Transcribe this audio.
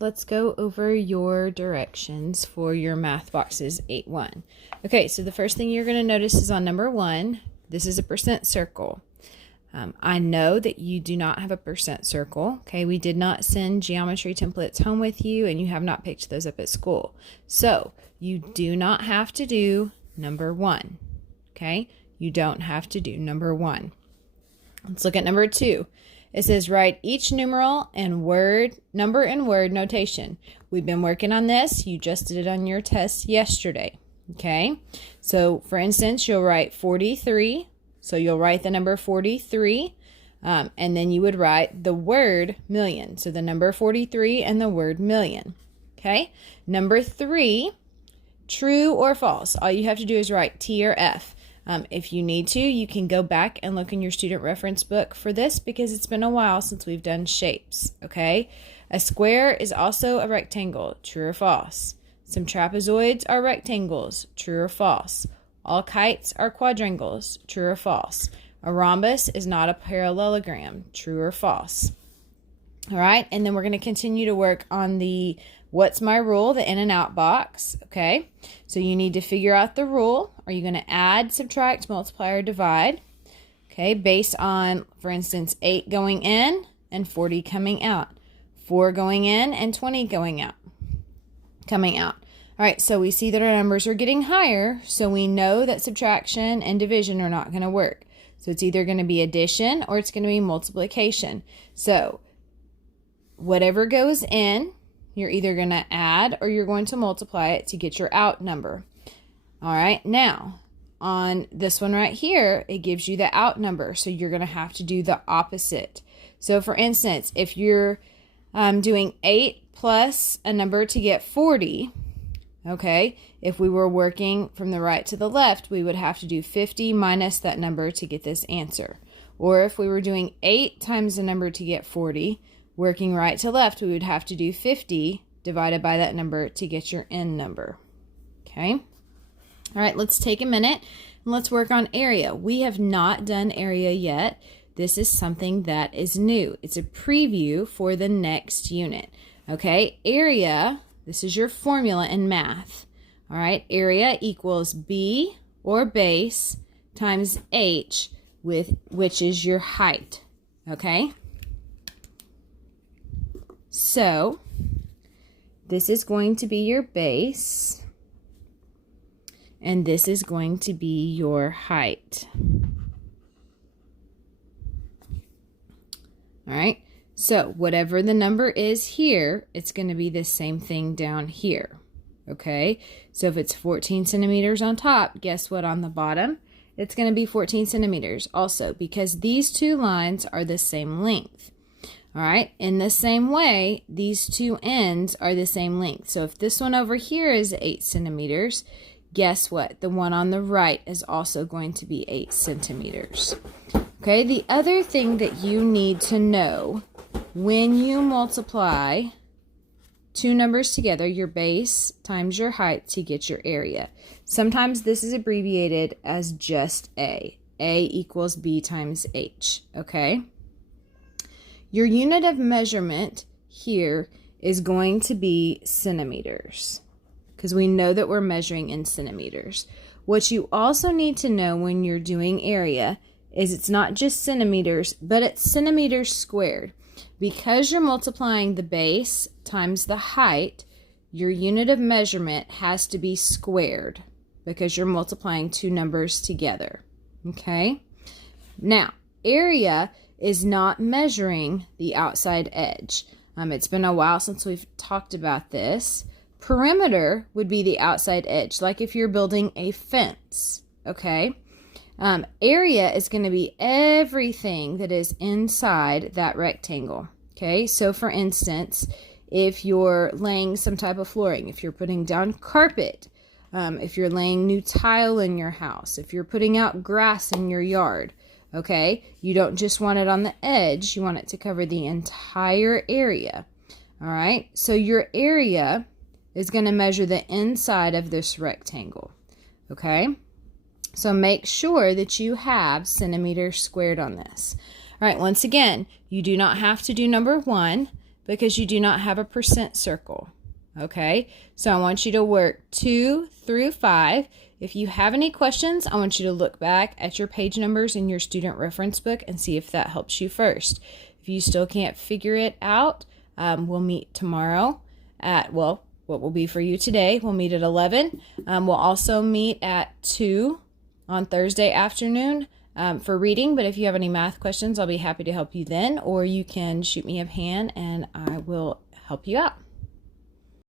let's go over your directions for your math boxes 8-1. Okay, so the first thing you're going to notice is on number 1, this is a percent circle. I know that you do not have a percent circle. Okay, we did not send geometry templates home with you, and you have not picked those up at school. So you do not have to do number 1. Okay, you don't have to do number 1. Let's look at number 2. It says write each numeral and number and word notation. We've been working on this. You just did it on your test yesterday. Okay, so for instance, you'll write 43. So you'll write the number 43, and then you would write the word million. So the number 43 and the word million. Okay, number 3, true or false. All you have to do is write T or F. If you need to, you can go back and look in your student reference book for this because it's been a while since we've done shapes. Okay, a square is also a rectangle. True or false. Some trapezoids are rectangles. True or false. All kites are quadrangles. True or false. A rhombus is not a parallelogram. True or false. All right, and then we're going to continue to work on the what's my rule, the in and out box. Okay, so you need to figure out the rule. Are you going to add, subtract, multiply, or divide? Okay, based on, for instance, 8 going in and 40 coming out. 4 going in and 20 coming out. All right, so we see that our numbers are getting higher, so we know that subtraction and division are not going to work. So it's either going to be addition or it's going to be multiplication. So whatever goes in, you're either going to add or you're going to multiply it to get your out number. All right, now on this one right here, it gives you the out number, so you're going to have to do the opposite. So for instance, if you're doing 8 plus a number to get 40, okay, if we were working from the right to the left, we would have to do 50 minus that number to get this answer. Or if we were doing 8 times a number to get 40, working right to left, we would have to do 50 divided by that number to get your end number. Okay? All right, let's take a minute and let's work on area. We have not done area yet. This is something that is new. It's a preview for the next unit. Okay, area, this is your formula in math. All right, area equals B or base times H, which is your height. Okay? So, this is going to be your base, and this is going to be your height. All right, so whatever the number is here, it's going to be the same thing down here. Okay, so if it's 14 centimeters on top, guess what on the bottom? It's going to be 14 centimeters also, because these two lines are the same length. All right, in the same way, these two ends are the same length. So if this one over here is 8 centimeters, guess what? The one on the right is also going to be 8 centimeters. Okay, the other thing that you need to know when you multiply two numbers together, your base times your height to get your area. Sometimes this is abbreviated as just A. A equals B times H, okay? Your unit of measurement here is going to be centimeters, because we know that we're measuring in centimeters. What you also need to know when you're doing area is it's not just centimeters, but it's centimeters squared. Because you're multiplying the base times the height, your unit of measurement has to be squared because you're multiplying two numbers together. Okay? Now, area is not measuring the outside edge. It's been a while since we've talked about this. Perimeter would be the outside edge, like if you're building a fence, okay? Area is going to be everything that is inside that rectangle, okay? So for instance, if you're laying some type of flooring, if you're putting down carpet, if you're laying new tile in your house, if you're putting out grass in your yard, okay? You don't just want it on the edge, you want it to cover the entire area, all right? So your area is going to measure the inside of this rectangle, okay? So make sure that you have centimeters squared on this. All right, once again, you do not have to do number 1, because you do not have a percent circle. Okay, so I want you to work 2 through 5. If you have any questions, I want you to look back at your page numbers in your student reference book and see if that helps you first. If you still can't figure it out, we'll meet tomorrow at, well, what will be for you today. We'll meet at 11. We'll also meet at 2 on Thursday afternoon for reading. But if you have any math questions, I'll be happy to help you then, or you can shoot me a hand and I will help you out.